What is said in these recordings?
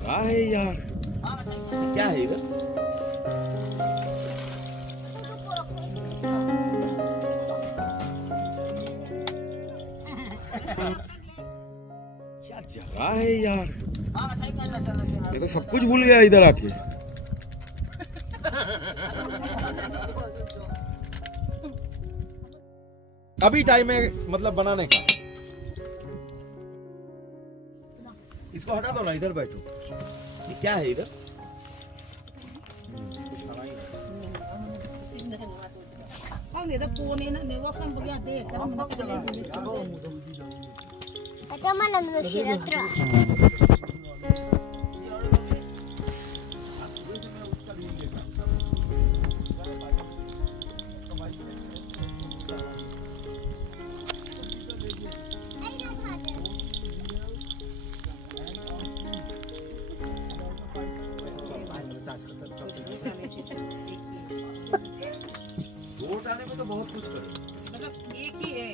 जगह है यार, क्या है इधर? क्या जगह है यार, ये तो सब कुछ भूल गया इधर आके। अभी टाइम है मतलब बनाने का। इसको हटा दो ना, इधर बैठो। ये क्या है इधर? वोट आने में तो बहुत कुछ करे, मतलब एक ही है।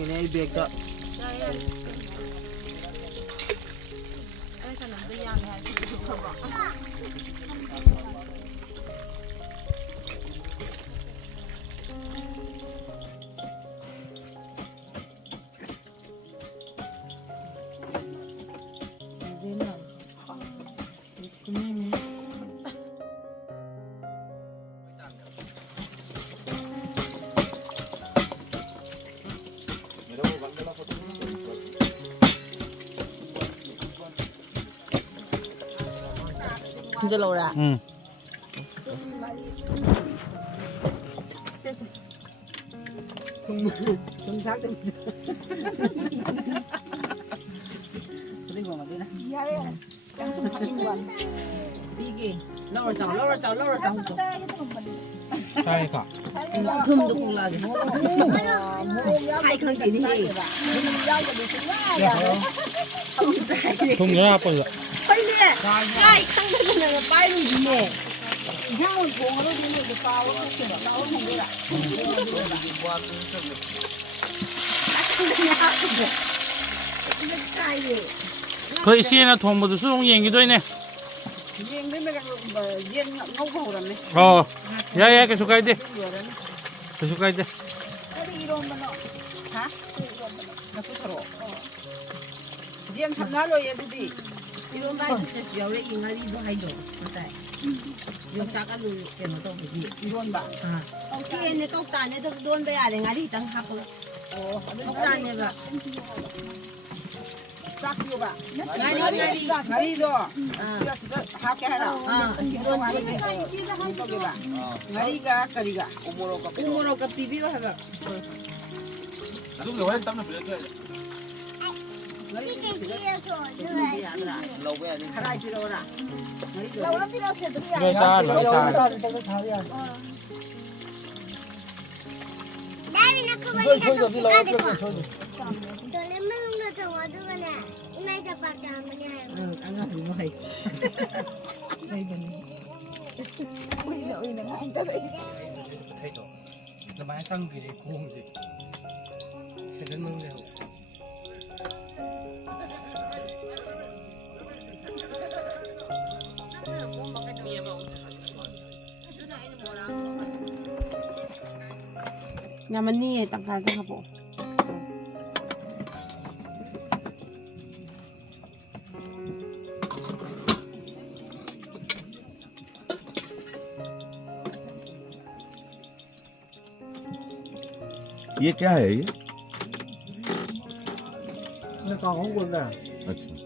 Ini beg tak. Lâu ra. Không xác được. Đi vào mà đi này. Căng sụp đi vào. Đi kì. Lâu rồi cháu. Sai cả. Thơm được cũng là gì? Hai khơi gì đi. Không nhớ apa ya? Pai ni. Pai khang tu ni pai lu di ni. Jangan buang lu di ni pai lu tu sini. Tahu ni dia. Khơi xe là thùng một số đông yên cái đôi này. Yên đấy mấy cái yên ngâu khổ lắm đấy. Cái số cái đi. Cái số cái đi. Cái đi rồi mà nó. Hả? Nó cứ thở. Yên thằng nào rồi yên đi. 이런 거 여러 인간이 도 하이도 맞아요. 용자가 그 때문에 또 그게 이런 봐. 아. 뒤에는 꼭단에도 돈 돼야 돼. 가리 땅 하고. 꼭단에 봐. 싹이요 봐. 가리도. 하게 하라. 아. 이런 가리 봐. 가리가. 오모로가 비비고 하라. 나도 왜 땅을 빌려줘야 돼. nhà mình đi tặng hàng cho bộ. ये क्या है ये? कहूँ बोल रहा है। अच्छा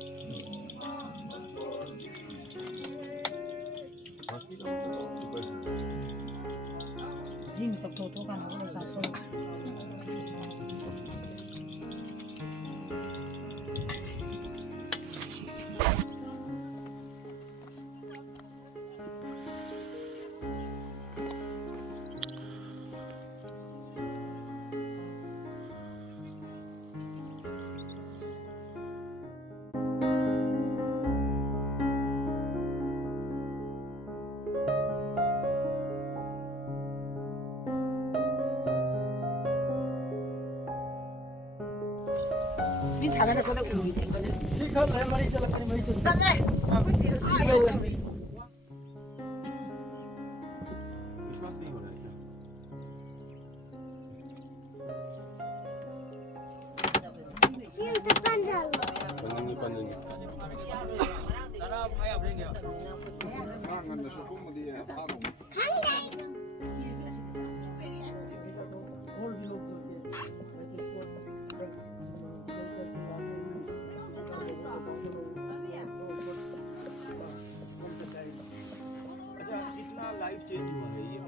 Jin tập thổ thổ cả nó là sao sôi. Đi thằng này có được ủi thì có được. Chị không lấy mà đi chơi là cái mấy chuyện. Chân này. Ai đâu rồi. Life change हुआ है ये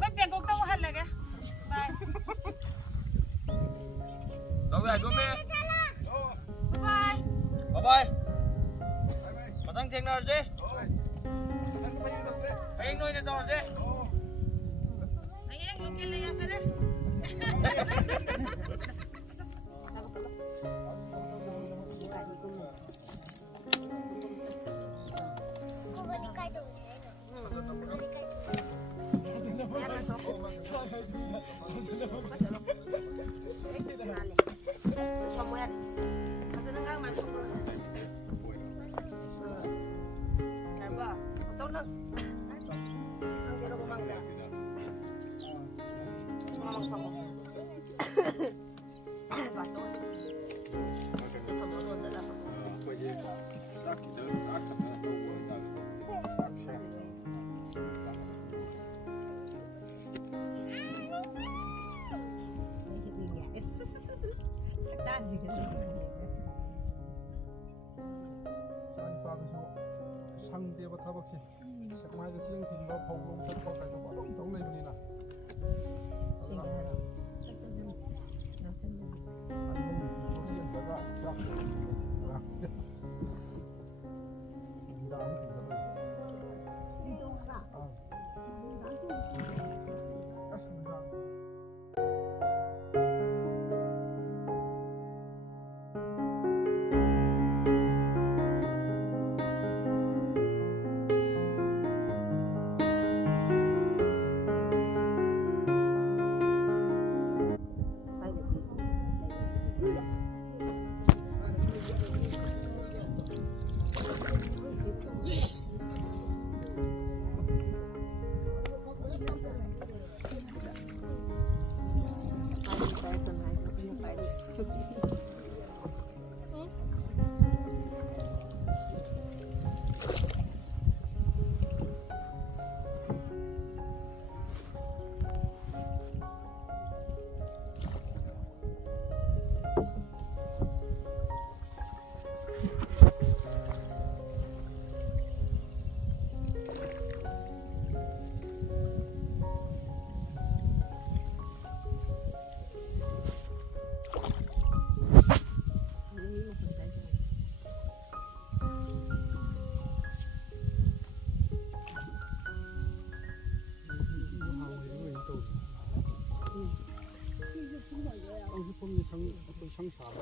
Cái tiền cũng không hẳn là cái. đâu về chỗ mẹ Bye. bye bye mà thằng tiền nào chứ anh nuôi được đâu chứ Anh em lúc kia lấy phải đấy. 상대와 타박시 정말 그 시행 팀과 보고 접촉까지 뭐 동네 분이나 ꯃꯐꯝꯁꯦ ꯑꯩꯈꯣꯏ ꯁꯪ ꯁꯥꯕ